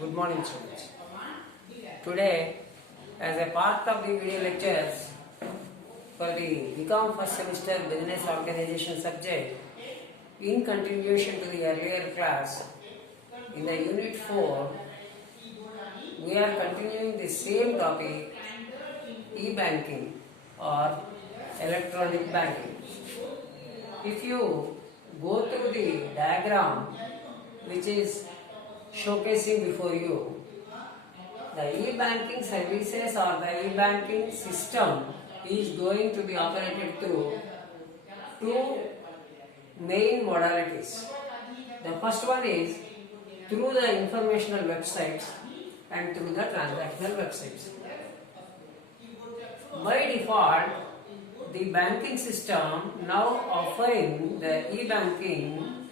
Good morning, students. Today, as a part of the video lectures for the BCom first semester Business Organization subject, in continuation to the earlier class, in the Unit 4, we are continuing the same topic, e-banking or electronic banking. If you go through the diagram which is showcasing before you, the e-banking services or the e-banking system is going to be operated through two main modalities. The first one is through the informational websites and through the transactional websites. By default, the banking system now offering the e-banking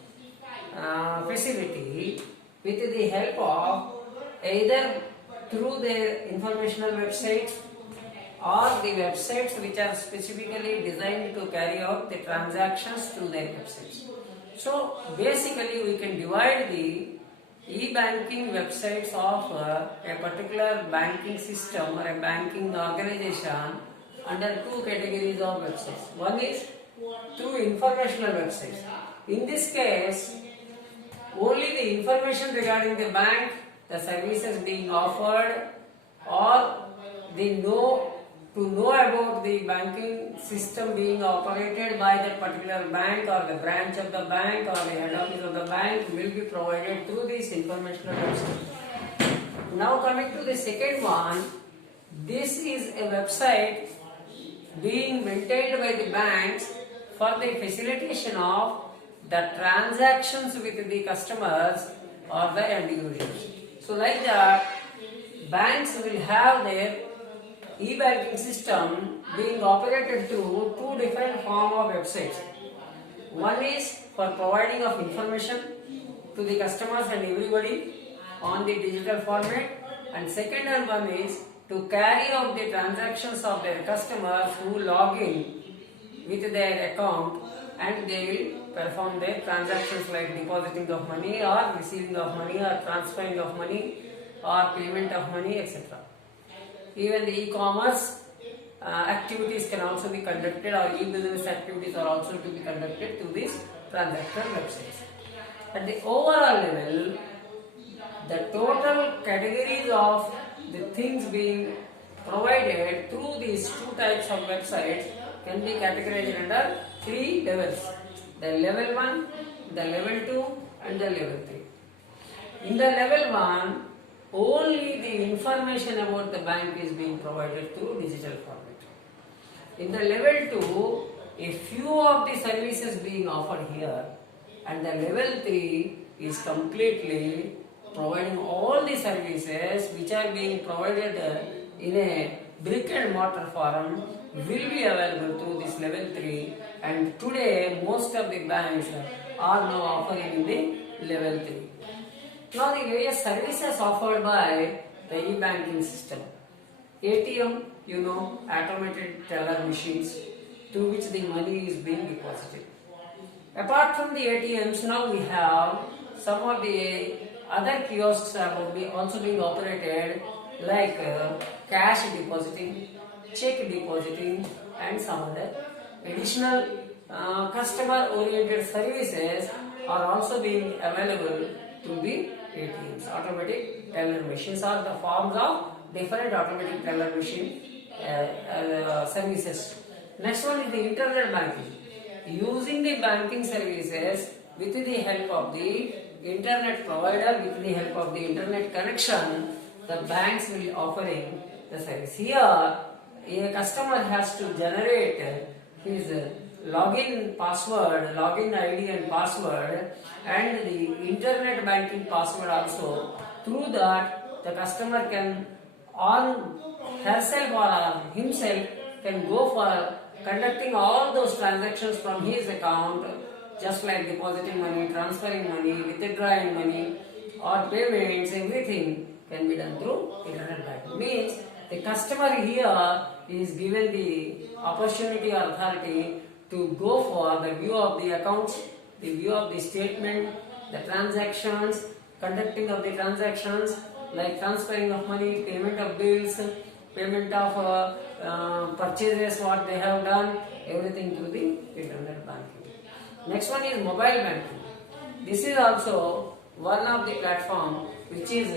facility with the help of either through their informational websites or the websites which are specifically designed to carry out the transactions through their websites. So basically we can divide the e-banking websites of a particular banking system or a banking organization under two categories of websites. One is through informational websites. In this case, only the information regarding the bank, the services being offered, or to know about the banking system being operated by that particular bank or the branch of the bank or the head office of the bank will be provided through this informational website. Now coming to the second one, this is a website being maintained by the banks for the facilitation of the transactions with the customers or the end users. So like that, banks will have their e-banking system being operated through two different form of websites. One is for providing of information to the customers and everybody on the digital format, and second one is to carry out the transactions of their customers who log in with their account and they will perform their transactions like depositing of money or receiving of money or transferring of money or payment of money, etc. Even the e-commerce activities can also be conducted, or e-business activities are also to be conducted through these transactional websites. At the overall level, the total categories of the things being provided through these two types of websites can be categorized under three levels: the level 1, the level 2 and the level 3. In the level 1, only the information about the bank is being provided through digital format. In the level 2, a few of the services being offered here, and the level 3 is completely providing all the services which are being provided in a brick and mortar form will be available through this level 3, and today most of the banks are now offering in the level 3. Now the various services offered by the e-banking system. ATM, automated teller machines through which the money is being deposited. Apart from the ATMs, now we have some of the other kiosks are also being operated, like cash depositing, check depositing and some other additional customer oriented services are also being available through the ATMs. Automatic teller machines are the forms of different automatic teller machine services. Next one is the internet banking. Using the banking services with the help of the internet provider, with the help of the internet connection, the banks will be offering the service. Here, a customer has to generate his login password, login ID and password, and the internet banking password also. Through that, the customer can on herself or himself can go for conducting all those transactions from his account, just like depositing money, transferring money, withdrawing money or payments. Everything can be done through internet banking. Means the customer here is given the opportunity or authority to go for the view of the accounts, the view of the statement, the transactions, conducting of the transactions, like transferring of money, payment of bills, payment of purchases what they have done, everything through the internet banking. Next one is mobile banking. This is also one of the platform which is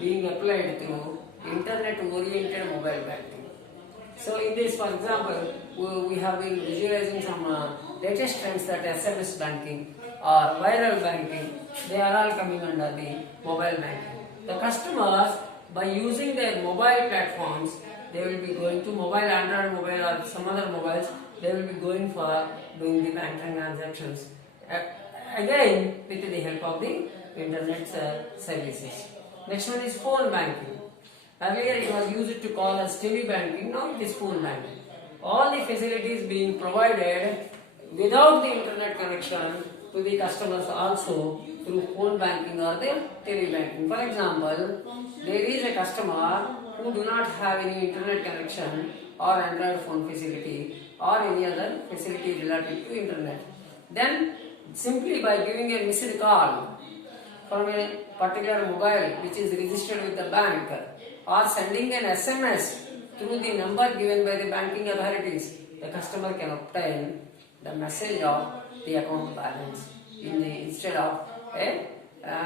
being applied through internet oriented mobile banking. So in this, for example, we have been visualizing some latest trends that SMS banking or viral banking, they are all coming under the mobile banking. The customers, by using their mobile platforms, they will be going to mobile, Android mobile or some other mobiles, they will be going for doing the banking transactions. Again, with the help of the internet services. Next one is phone banking. Earlier it was used to call as TV banking, now it is phone banking. All the facilities being provided without the internet connection to the customers also through phone banking or the TV banking. For example, there is a customer who do not have any internet connection or Android phone facility or any other facility related to internet. Then simply by giving a missed call from a particular mobile which is registered with the bank or sending an SMS through the number given by the banking authorities, the customer can obtain the message of the account balance instead of a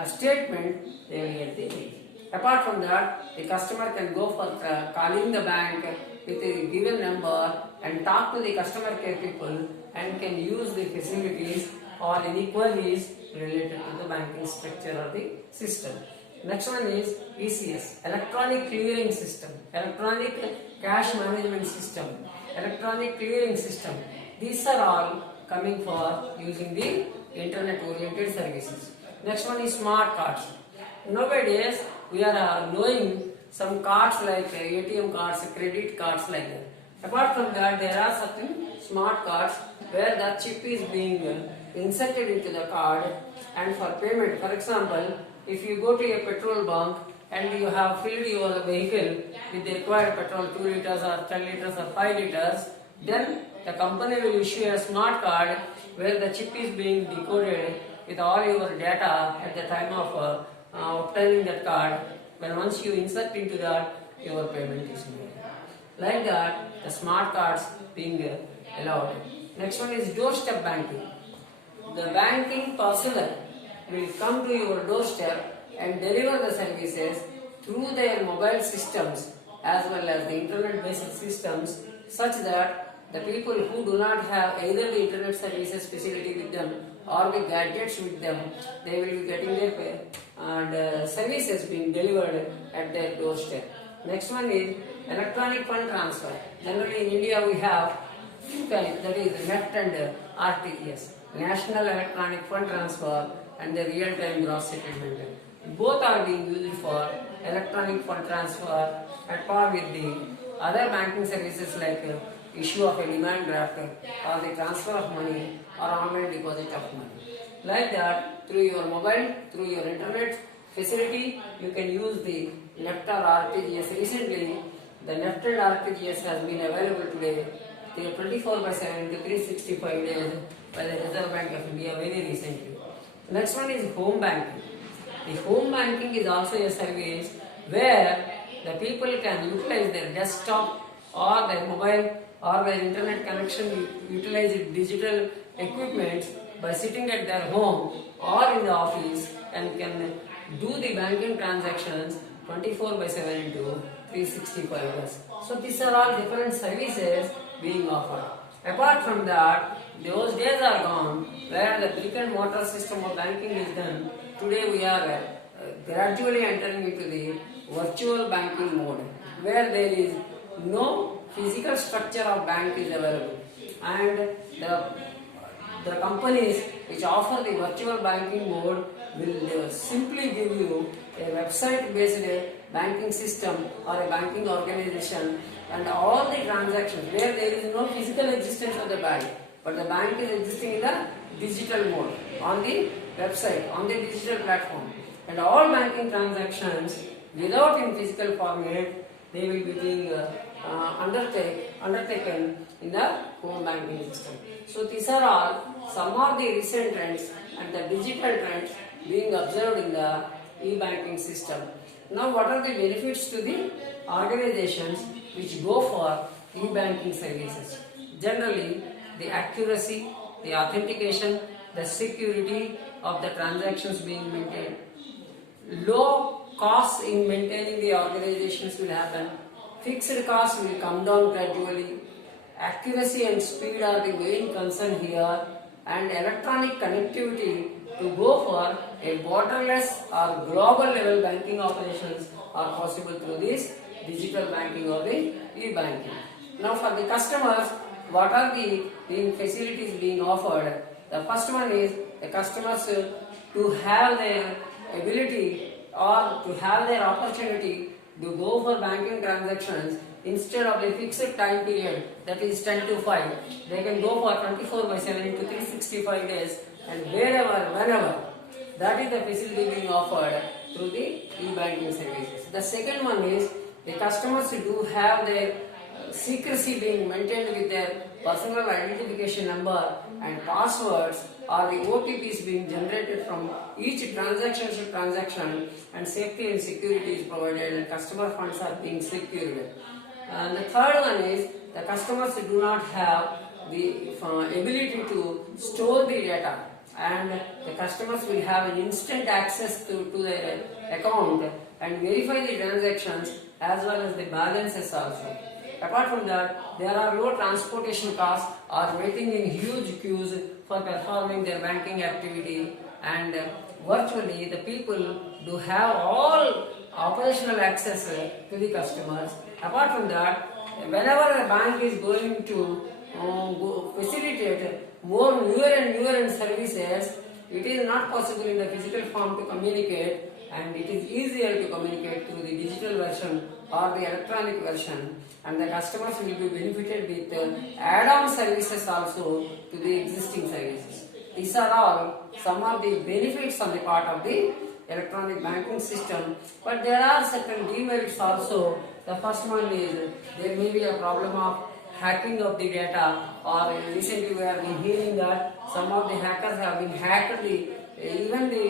statement they will get the bill. Apart from that, the customer can go for calling the bank with a given number and talk to the customer care people and can use the facilities or any queries related to the banking structure or the system. Next one is ECS, Electronic Clearing System, Electronic Cash Management System, Electronic Clearing System. These are all coming for using the internet oriented services. Next one is smart cards. Nowadays we are knowing some cards like ATM cards, credit cards like that. Apart from that, there are certain smart cards where the chip is being inserted into the card and for payment. For example, if you go to a petrol bunk and you have filled your vehicle with the required petrol 2 liters or 10 liters or 5 liters, then the company will issue a smart card where the chip is being decoded with all your data at the time of obtaining that card. When once you insert into that, your payment is made. Like that, the smart cards being allowed. Next one is doorstep banking. The banking personnel will come to your doorstep and deliver the services through their mobile systems as well as the internet-based systems, such that the people who do not have either the internet services facility with them or the gadgets with them, they will be getting their services being delivered at their doorstep. Next one is electronic fund transfer. Generally in India we have two kinds, that is NEFT and RTGS, National Electronic Fund Transfer and the real-time gross settlement. Both are being used for electronic fund transfer at par with the other banking services like issue of a demand draft or the transfer of money or online deposit of money. Like that, through your mobile, through your internet facility, you can use the NEFT or RTGS. Recently, the NEFT and RTGS has been available today 24/7 to 365 days by the Reserve Bank of India very recently. Next one is home banking. The home banking is also a service where the people can utilize their desktop or their mobile or their internet connection, utilize digital equipment by sitting at their home or in the office and can do the banking transactions 24/7 into 365 days. So these are all different services being offered. Apart from that, those days are gone where the brick and mortar system of banking is done. Today we are gradually entering into the virtual banking mode where there is no physical structure of bank is available, and the companies which offer the virtual banking mode will simply give you a website based banking system or a banking organization, and all the transactions where there is no physical existence of the bank, but the bank is existing in the digital mode on the website, on the digital platform, and all banking transactions without in physical format, they will be being undertaken in the home banking system. So these are all some of the recent trends and the digital trends being observed in the e-banking system. Now, what are the benefits to the organizations which go for e-banking services? Generally, the accuracy, the authentication, the security of the transactions being maintained. Low costs in maintaining the organizations will happen. Fixed costs will come down gradually. Accuracy and speed are the main concern here, and electronic connectivity to go for a borderless or global level banking operations are possible through this digital banking or the e-banking. Now for the customers, what are the facilities being offered? The first one is the customers to have their ability or to have their opportunity to go for banking transactions instead of a fixed time period, that is 10 to 5. They can go for 24/7 into 365 days and wherever, whenever. That is the facility being offered through the e-banking services. The second one is the customers do have their secrecy being maintained with their personal identification number and passwords or the OTPs being generated from each transaction to transaction, and safety and security is provided and customer funds are being secured. And the third one is the customers do not have the ability to store the data, and the customers will have an instant access to their account and verify the transactions as well as the balances also. Apart from that, there are low transportation costs or waiting in huge queues for performing their banking activity, and virtually the people do have all operational access to the customers. Apart from that, whenever a bank is going to facilitate more newer and newer services, it is not possible in the physical form to communicate, and it is easier to communicate through the digital version or the electronic version, and the customers will be benefited with add-on services also to the existing services. These are all some of the benefits on the part of the electronic banking system, but there are certain demerits also. The first one is there may be a problem of hacking of the data, or recently we have been hearing that some of the hackers have been hacked even the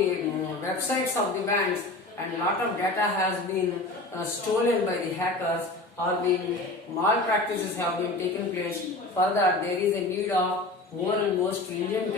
websites of the banks, and a lot of data has been stolen by the hackers, or the malpractices have been taken place. Further, there is a need of more and more stringent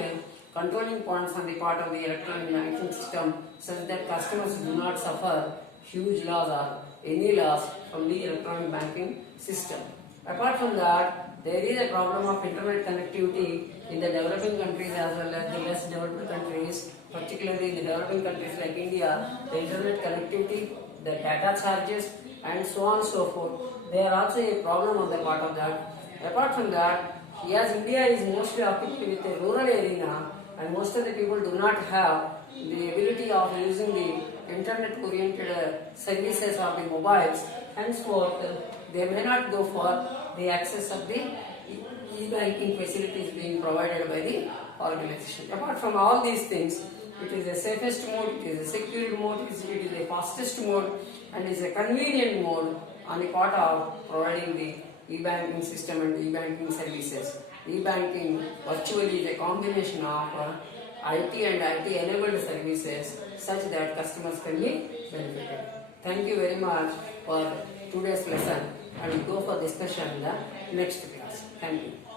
controlling points on the part of the electronic banking system, such that customers do not suffer huge loss or any loss from the electronic banking system. Apart from that, there is a problem of internet connectivity in the developing countries as well as the less developed countries, particularly in the developing countries like India. The internet connectivity, the data charges, and so on and so forth. They are also a problem on the part of that. Apart from that, as India is mostly occupied with a rural arena, and most of the people do not have the ability of using the internet-oriented services of the mobiles, henceforth they may not go for the access of the e-banking facilities being provided by the organization. Apart from all these things, it is the safest mode, it is a secure mode, it is the fastest mode, and it is a convenient mode on the part of providing the e-banking system and e-banking services. E-banking virtually is a combination of IT and IT enabled services such that customers can be benefited. Thank you very much for today's lesson, and we go for discussion in the next class. Thank you.